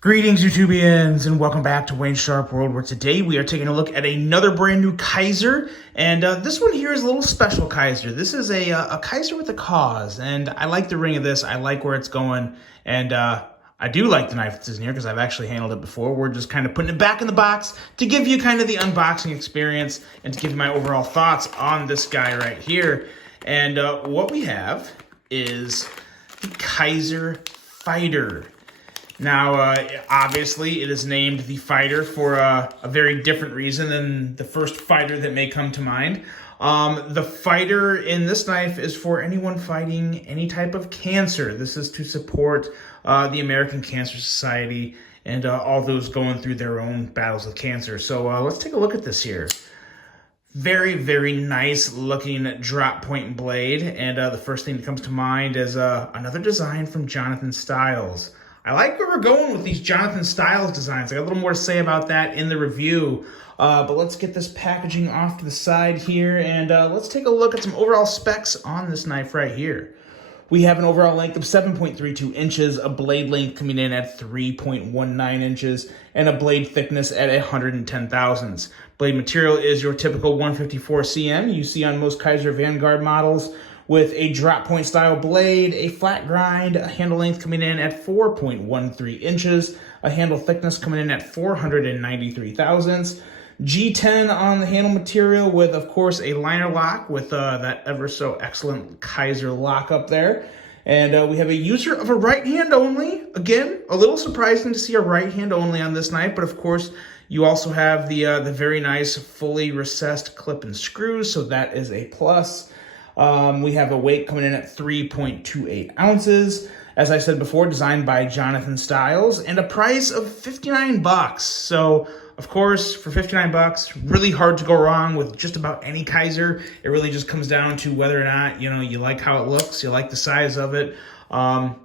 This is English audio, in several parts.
Greetings, YouTubians, and welcome back to Wayne's Sharp World, where today we are taking a look at another brand new Kizer, and this one here is a little special Kizer. This is a Kizer with a cause, and I like the ring of this. I like where it's going, and I do like the knife that's in here because I've actually handled it before. We're just kind of putting it back in the box to give you kind of the unboxing experience and to give you my overall thoughts on this guy right here. And what we have is the Kizer Fighter. Now, obviously, it is named the Fighter for a very different reason than the first fighter that may come to mind. The fighter in this knife is for anyone fighting any type of cancer. This is to support the American Cancer Society and all those going through their own battles with cancer. So let's take a look at this here. Very, very nice looking drop point blade. And the first thing that comes to mind is another design from Jonathan Styles. I like where we're going with these Jonathan Styles designs. I got a little more to say about that in the review. But let's get this packaging off to the side here, and let's take a look at some overall specs on this knife right here. We have an overall length of 7.32 inches, a blade length coming in at 3.19 inches, and a blade thickness at 110 thousandths. Blade material is your typical 154 cm you see on most Kizer Vanguard models, with a drop point style blade, a flat grind, a handle length coming in at 4.13 inches, a handle thickness coming in at 493 thousandths, G10 on the handle material with, of course, a liner lock with that ever so excellent Kizer lock up there. And we have a user of a right hand only. Again, a little surprising to see a right hand only on this knife, but of course, you also have the very nice fully recessed clip and screws, so that is a plus. We have a weight coming in at 3.28 ounces. As I said before, designed by Jonathan Styles, and a price of 59 bucks. So, of course, for 59 bucks, really hard to go wrong with just about any Kizer. It really just comes down to whether or not, you like how it looks, you like the size of it.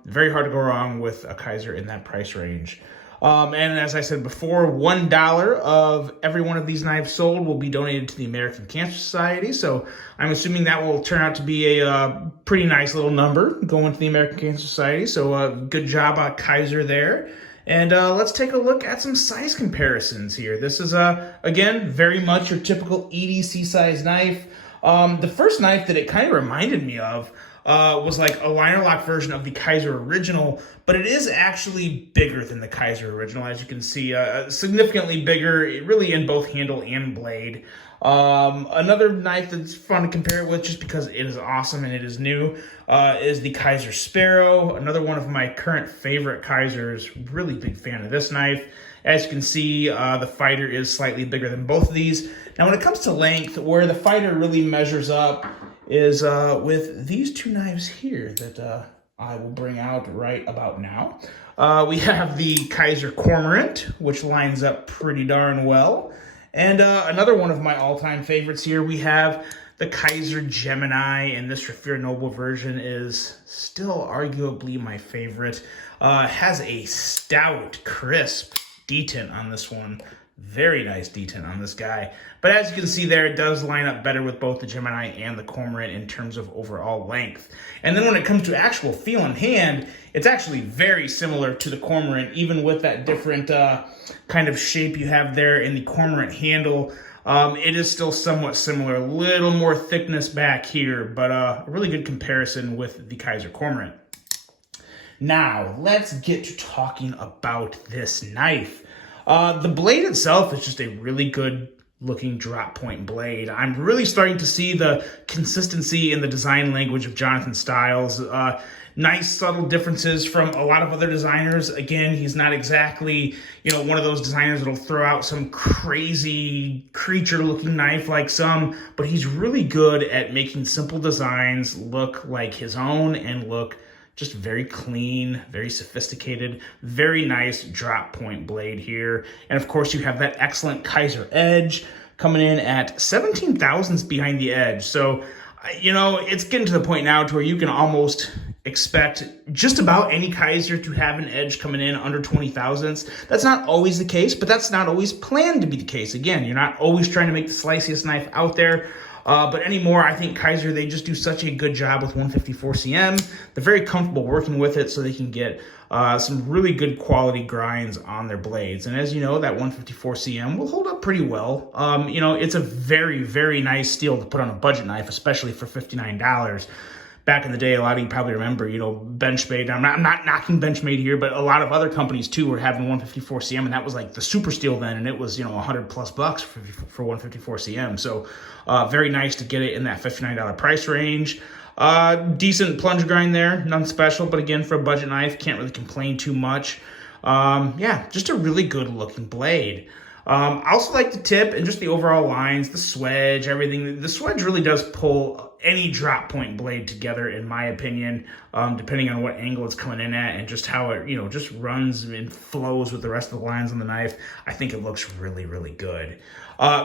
Very hard to go wrong with a Kizer in that price range. And as I said before, $1 of every one of these knives sold will be donated to the American Cancer Society. So I'm assuming that will turn out to be a pretty nice little number going to the American Cancer Society. So good job on Kizer there. And let's take a look at some size comparisons here. This is, again, very much your typical EDC size knife. The first knife that it kind of reminded me of was like a liner lock version of the Kizer original, but it is actually bigger than the Kizer original. As you can see, significantly bigger, really in both handle and blade. Another knife that's fun to compare it with just because it is awesome and it is new is the Kizer Sparrow, another one of my current favorite Kizers. Really big fan of this knife. As you can see, the Fighter is slightly bigger than both of these. Now, when it comes to length, where the Fighter really measures up is with these two knives here that I will bring out right about now. We have the Kizer Cormorant, which lines up pretty darn well. And another one of my all-time favorites here, we have the Kizer Gemini, and this Raffier Noble version is still arguably my favorite. Has a stout, crisp detent on this one. Very nice detent on this guy. But as you can see there, it does line up better with both the Gemini and the Cormorant in terms of overall length. And then when it comes to actual feel in hand, it's actually very similar to the Cormorant, even with that different kind of shape you have there in the Cormorant handle. It is still somewhat similar, a little more thickness back here, but a really good comparison with the Kizer Cormorant. Now, let's get to talking about this knife. The blade itself is just a really good looking drop point blade. I'm really starting to see the consistency in the design language of Jonathan Styles. Nice subtle differences from a lot of other designers. Again, he's not exactly, one of those designers that'll throw out some crazy creature looking knife like some, but he's really good at making simple designs look like his own and look just very clean, very sophisticated, very nice drop point blade here. And of course, you have that excellent Kizer edge coming in at 17 thousandths behind the edge. So, it's getting to the point now to where you can almost expect just about any Kizer to have an edge coming in under 20 thousandths. That's not always the case, but that's not always planned to be the case. Again, you're not always trying to make the sliciest knife out there. But anymore, I think Kizer, they just do such a good job with 154 cm. They're very comfortable working with it, so they can get some really good quality grinds on their blades. And as you know, that 154 cm will hold up pretty well. You know, it's a very, very nice steel to put on a budget knife, especially for $59. Back in the day, a lot of you probably remember, you know, Benchmade. I'm not knocking Benchmade here, but a lot of other companies too were having 154 cm, and that was like the super steel then, and it was, you know, $100+ for 154 cm. So very nice to get it in that $59 price range. Decent plunge grind there, nothing special, but again, for a budget knife, can't really complain too much. Yeah, just a really good looking blade. I also like the tip and just the overall lines, the swedge, everything. The swedge really does pull any drop point blade together, in my opinion, depending on what angle it's coming in at and just how it, you know, just runs and flows with the rest of the lines on the knife. I think it looks really, really good.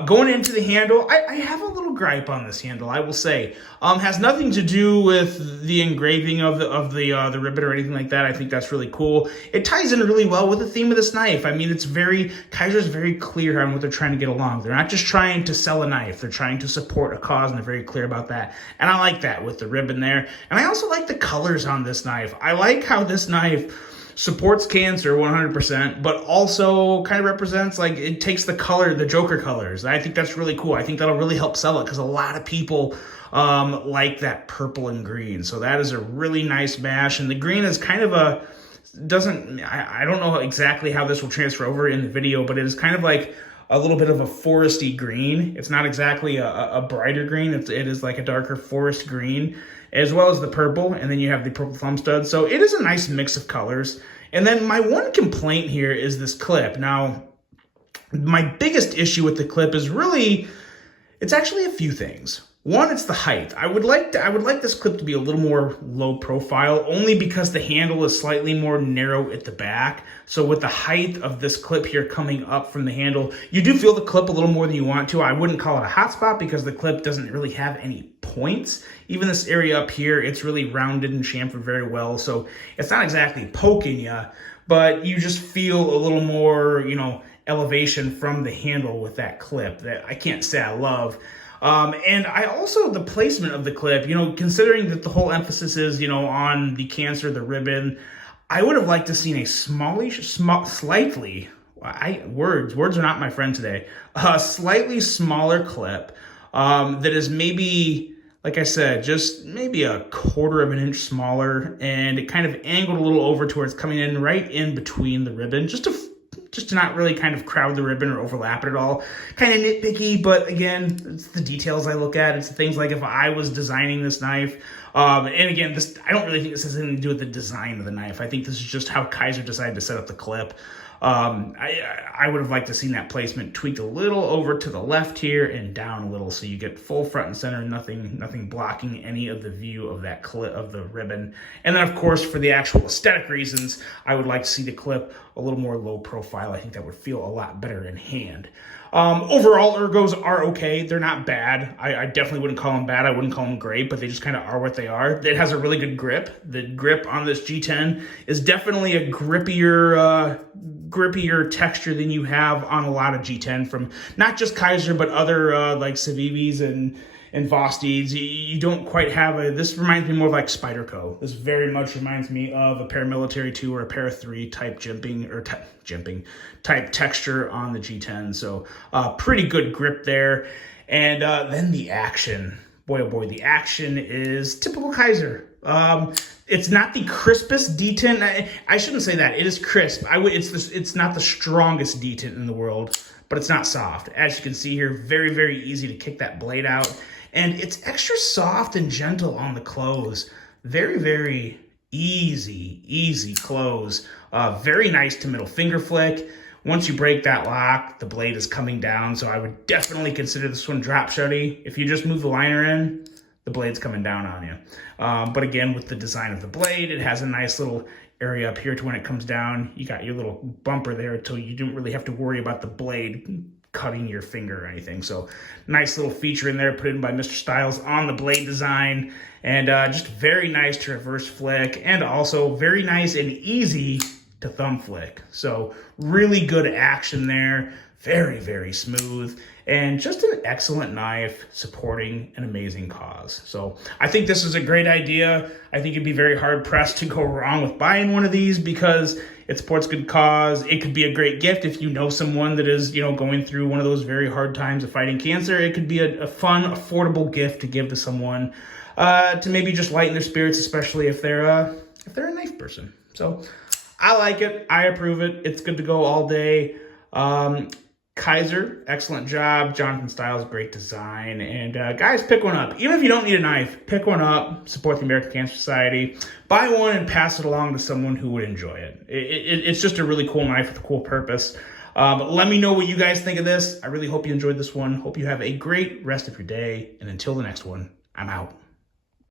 Going into the handle, I have a little gripe on this handle, I will say. Has nothing to do with the engraving of the ribbon or anything like that. I think that's really cool. It ties in really well with the theme of this knife. I mean, Kizer's very clear on what they're trying to get along. They're not just trying to sell a knife. They're trying to support a cause, and they're very clear about that. And I like that with the ribbon there. And I also like the colors on this knife. I like how this knife supports cancer 100%, but also kind of represents, like, it takes the color, the Joker colors. I think that's really cool. I think that'll really help sell it because a lot of people like that purple and green. So that is a really nice mash. And the green is kind of a, I don't know exactly how this will transfer over in the video, but it is kind of like a little bit of a foresty green. It's not exactly a brighter green. It is like a darker forest green, as well as the purple, and then you have the purple thumb stud. So it is a nice mix of colors. And then my one complaint here is this clip. Now, my biggest issue with the clip is really, it's actually a few things. One, it's the height. I would like this clip to be a little more low profile, only because the handle is slightly more narrow at the back. So with the height of this clip here coming up from the handle, you do feel the clip a little more than you want to. I wouldn't call it a hot spot because the clip doesn't really have any points. Even this area up here, it's really rounded and chamfered very well. So it's not exactly poking you, but you just feel a little more, you know, elevation from the handle with that clip that I can't say I love. And I also, the placement of the clip, you know, considering that the whole emphasis is, you know, on the cancer, the ribbon, I would have liked to seen a slightly, words are not my friend today, a slightly smaller clip, that is maybe, like I said, just maybe a 1/4 of an inch smaller, and it kind of angled a little over to where it's coming in right in between the ribbon, just to not really kind of crowd the ribbon or overlap it at all. Kind of nitpicky, but again, it's the details I look at. It's the things like if I was designing this knife, and again, I don't really think this has anything to do with the design of the knife. I think this is just how Kizer decided to set up the clip. I would have liked to seen that placement tweaked a little over to the left here and down a little, so you get full front and center, nothing blocking any of the view of that clip of the ribbon. And then, of course, for the actual aesthetic reasons, I would like to see the clip a little more low profile. I think that would feel a lot better in hand. Overall, ergos are okay. They're not bad. I definitely wouldn't call them bad. I wouldn't call them great, but they just kind of are what they are. It has a really good grip. The grip on this G10 is definitely a grippier texture than you have on a lot of G10 from not just Kizer, but other like Civivis and Vosteeds. You don't quite have this reminds me more of like Spyderco. This very much reminds me of a Paramilitary 2 or a Para 3 type type texture on the G10. So pretty good grip there. And then the action. Boy, oh boy, the action is typical Kizer. It's not the crispest detent. I shouldn't say that. It is crisp. It's not the strongest detent in the world, but it's not soft. As you can see here, very, very easy to kick that blade out. And it's extra soft and gentle on the close. Very, very easy close. Very nice to middle finger flick. Once you break that lock, the blade is coming down. So I would definitely consider this one drop shutty. If you just move the liner in, the blade's coming down on you. But again, with the design of the blade, it has a nice little area up here to when it comes down. You got your little bumper there until you don't really have to worry about the blade cutting your finger or anything. So nice little feature in there put in by Mr. Styles on the blade design. And just very nice to reverse flick, and also very nice and easy to thumb flick. So really good action there. Very, very smooth, and just an excellent knife supporting an amazing cause. So I think this is a great idea. I think you'd be very hard pressed to go wrong with buying one of these because it supports good cause. It could be a great gift if you know someone that is, going through one of those very hard times of fighting cancer. It could be a fun, affordable gift to give to someone to maybe just lighten their spirits, especially if they're a knife person. So I like it. I approve it. It's good to go all day. Kizer, excellent job. Jonathan Styles, great design. And guys, pick one up. Even if you don't need a knife, pick one up. Support the American Cancer Society. Buy one and pass it along to someone who would enjoy it. It's just a really cool knife with a cool purpose. But let me know what you guys think of this. I really hope you enjoyed this one. Hope you have a great rest of your day. And until the next one, I'm out.